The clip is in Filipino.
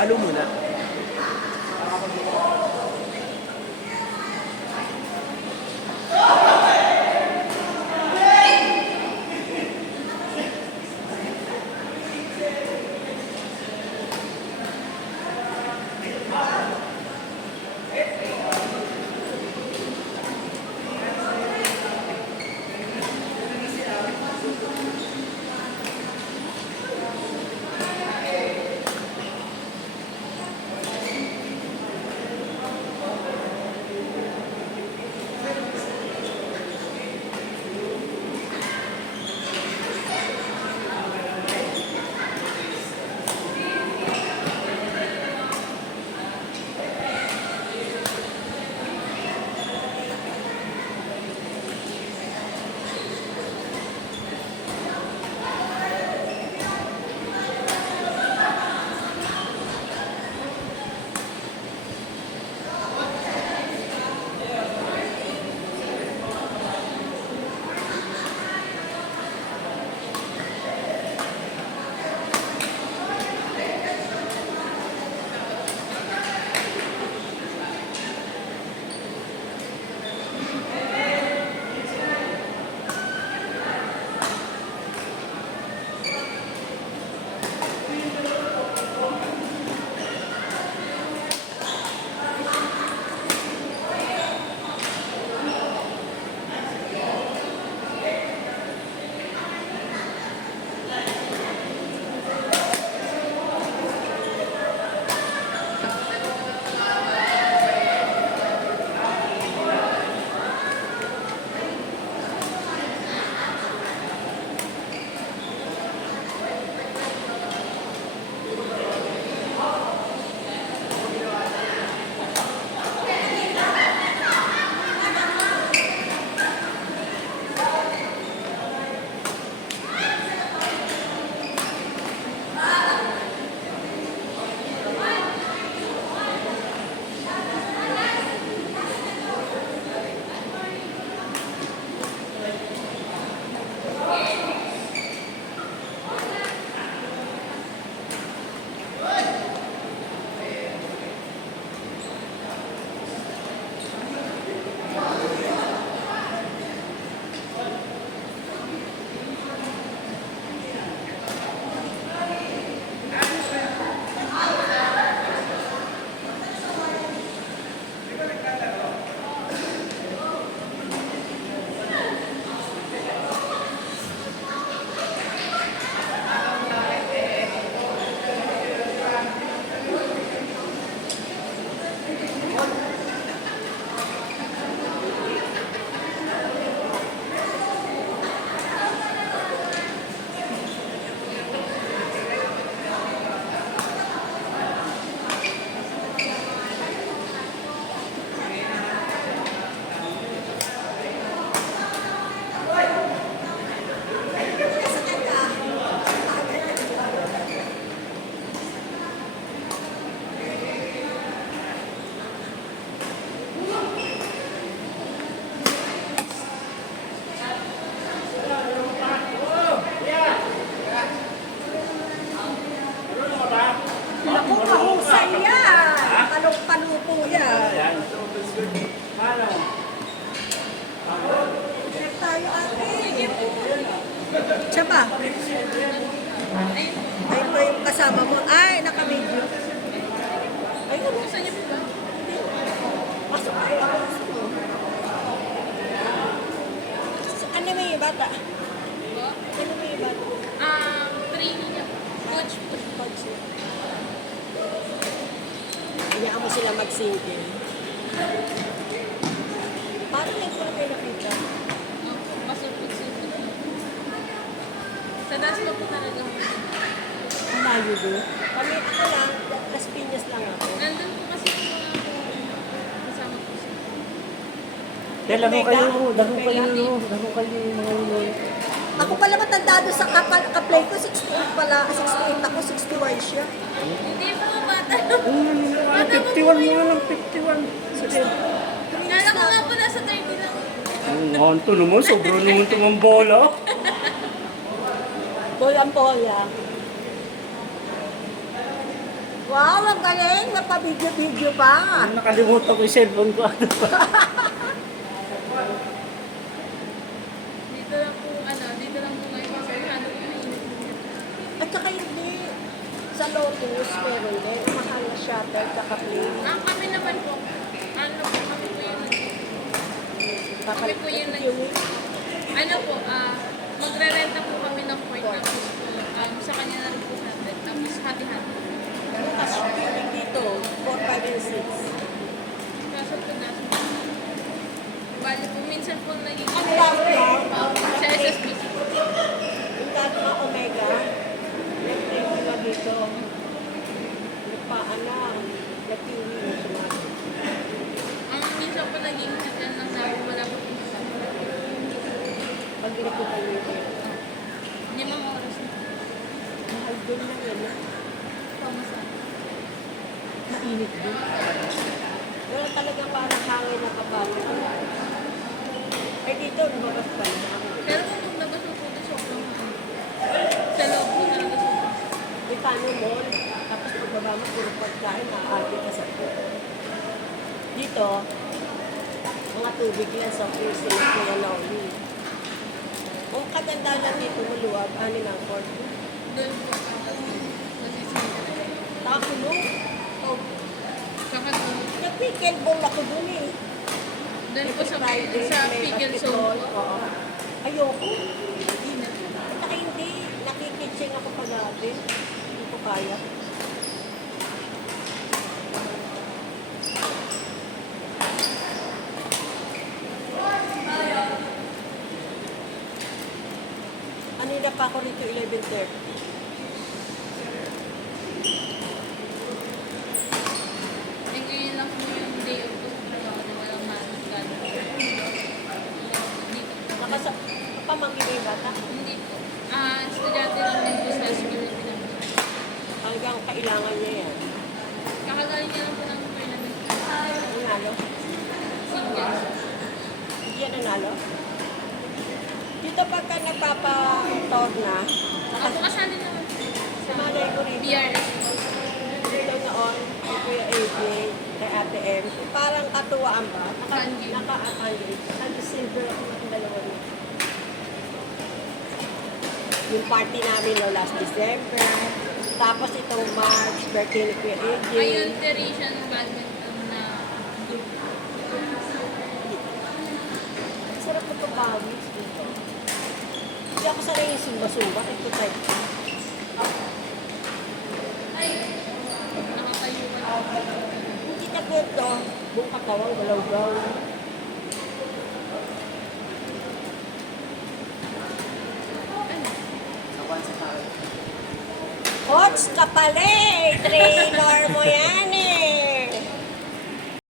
Palo muna. Naku, mahusay yan. Palong-palo po yan. Check tayo ate. Siya ba? Ay ba yung kasama mo? Ay, naka-video. Ay, nabusan niyo ba? Pasok tayo. Ano may bata? Ano may bata? Training niya. Coach. Hayaan mo sila mag-single. Paano yung pula kayo nakita? Pasok-pasok. Sa dance pa po talaga. Ang layo doon. Kami, ako lang, Las Piñas lang ako. Nandun po kasi yung mga kasama ko siya. Dahil lang kayo mga uloy. Ako pala matanda doon sa ka-play ko, 68 pala. 68 ako, 61 siya. Hindi po bata. 51 mga lang, 51. Sige. Kala ko nga po nasa 30 lang. Ang hanto naman, sobrang naman itong ang bola. Bolang-bola. Wow, ang galing. Napabidyo-video pa. Nakalimutan ko yung cellphone ko. Ano ba? Dito lang po, dito lang po ngayon kasi masyado po mainit. At saka hindi. Sa Lotus, meron din. Mahal na shuttle, tsaka plane. Kami naman po, kami po yung Kami po yung ano po, magre-renta po kami ng point tapos po, sa kanya na rin po natin. Tapos hati-hati. Bukas dito, 4, 5, and 6. Kaso po natin. Bali po, minsan po naging Ang last lang, sa SSBC. yung dati mga Omega, nag-trade nila dito. Nagpaana, nag-kiwi na sumabi. Ang minsan po naging yan lang namin wala po po sa Pag ginagawa nito. 5 oras na. Mahal din na yun. Pamasan. Mainit din. Wala talaga parang hangin na kapatid. Ay dito, lumabas pa na. Pero kung maglabas po po, sobrang sa loob po talaga sobrang. May paano mall, tapos pagbaba mo, puro pagkain, maaari ka sa ito. Dito, mga tubig yan sa freezing na kuya Loli. Ang kaganda lang dito, maluwag, ano lang, court. Doon po nasisingit. Nakakulong. Oh, Tsaka doon nag-pickleball ako dun eh. doon po sa Friday, may Pigel basketball. Zone po. Oo. Ayoko. Hindi na. Saka hindi, nakikitsing ako pag-ate. Hindi ko kaya. Kanina pa ako rito 11:30. Eh, ngayon lang po yung day off ko sa trabaho na walang malas gano'n. Dito po. Pamangkin mo yung bata. Hindi po. Estudyante lang din po sa school na pinag-usapan. Hanggang kailangan niya yan. Kakagaling niya lang po ng tournament. Nanalo. Singles. Hindi yan nanalo. Dito pagka nagpapator na, Ako kasali naman po. sa malay ko rito. BRS. Dito noon, kay Kuya AJ, kay Ate M, parang katuwaan ba? Candy. Naka-silver ako ng dalawa niya. Yung party namin no last December. Tapos itong March, birthday ni Kuya AJ. Ayun, Teresian badminton na group. Sarap ito bawis dito. Hindi ako sanay yung sumba-sumba. Ito type. Nakatayo ka. Hindi na po ito. Buong katawan, galaw-gaw. Hots ka pala eh! Trainer mo yan